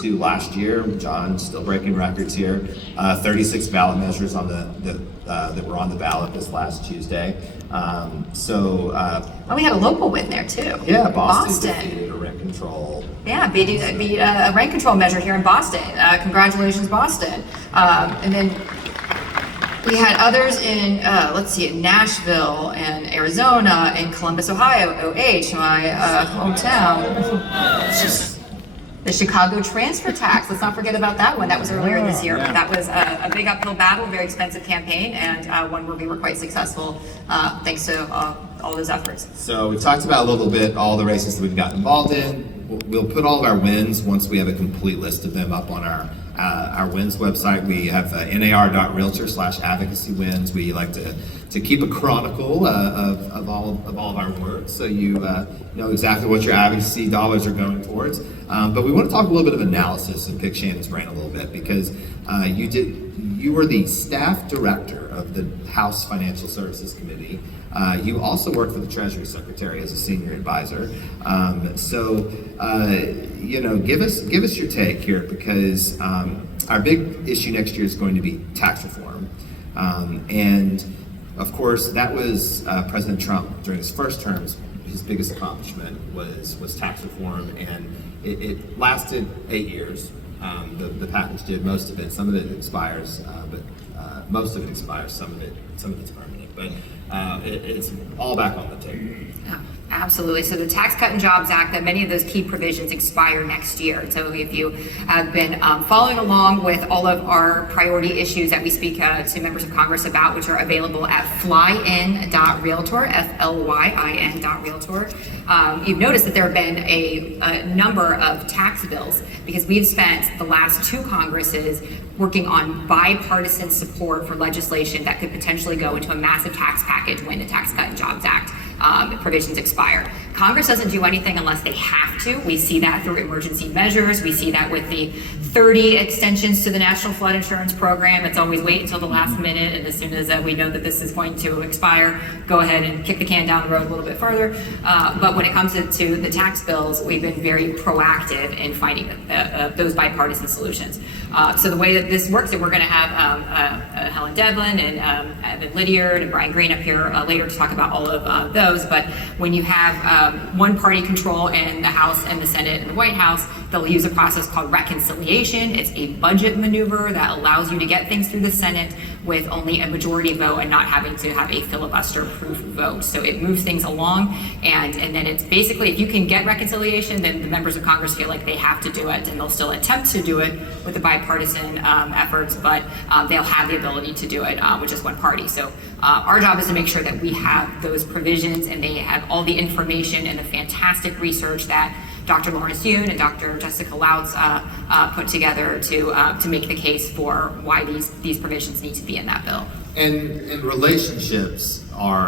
to last year. John still breaking records here. 36 ballot measures on that were on the ballot this last Tuesday. We had a local win there too. Yeah, Boston defeated a rent control. Yeah, beat a rent control measure here in Boston. Congratulations, Boston. And then we had others in, in Nashville and Arizona and Columbus, Ohio, OH, my hometown. The Chicago transfer tax, let's not forget about that one. That was earlier this year. Yeah. That was a big uphill battle, very expensive campaign, and one where we were quite successful thanks to all those efforts. So we talked about a little bit all the races that we've gotten involved in. We'll put all of our wins once we have a complete list of them up on our wins website. We have nar.realtor/advocacy wins. We like to keep a chronicle of all of our work, so you know exactly what your advocacy dollars are going towards. But we want to talk a little bit of analysis and pick Shannon's brain a little bit, because you were the staff director of the House Financial Services Committee. You also work for the Treasury Secretary as a senior advisor. Give us your take here, because our big issue next year is going to be tax reform. And of course, that was President Trump during his first terms. His biggest accomplishment was tax reform, and it lasted 8 years. The package did most of it. Some of it expires, but most of it expires. Some of it's permanent. But it's all back on the table. Yeah, absolutely. So the Tax Cut and Jobs Act, that many of those key provisions expire next year. So if you have been following along with all of our priority issues that we speak to members of Congress about, which are available at flyin.realtor, flyin.realtor, you've noticed that there have been a number of tax bills, because we've spent the last 2 Congresses working on bipartisan support for legislation that could potentially go into a massive tax package when the Tax Cut and Jobs Act provisions expire. Congress doesn't do anything unless they have to. We see that through emergency measures. We see that with the 30 extensions to the National Flood Insurance Program. It's always wait until the last minute, and as soon as we know that this is going to expire, go ahead and kick the can down the road a little bit further. But when it comes to the tax bills, we've been very proactive in finding those bipartisan solutions. So the way that this works, that we're going to have Helen Devlin and Evan Lydiard and Brian Green up here later to talk about all of those. But when you have one party control in the House and the Senate and the White House, they'll use a process called reconciliation. It's a budget maneuver that allows you to get things through the Senate with only a majority vote and not having to have a filibuster-proof vote. So it moves things along, and then it's basically, if you can get reconciliation, then the members of Congress feel like they have to do it, and they'll still attempt to do it with the bipartisan efforts, but they'll have the ability to do it with just one party. So our job is to make sure that we have those provisions, and they have all the information and the fantastic research that Dr. Lawrence Yoon and Dr. Jessica Lautz put together to make the case for why these provisions need to be in that bill. And relationships are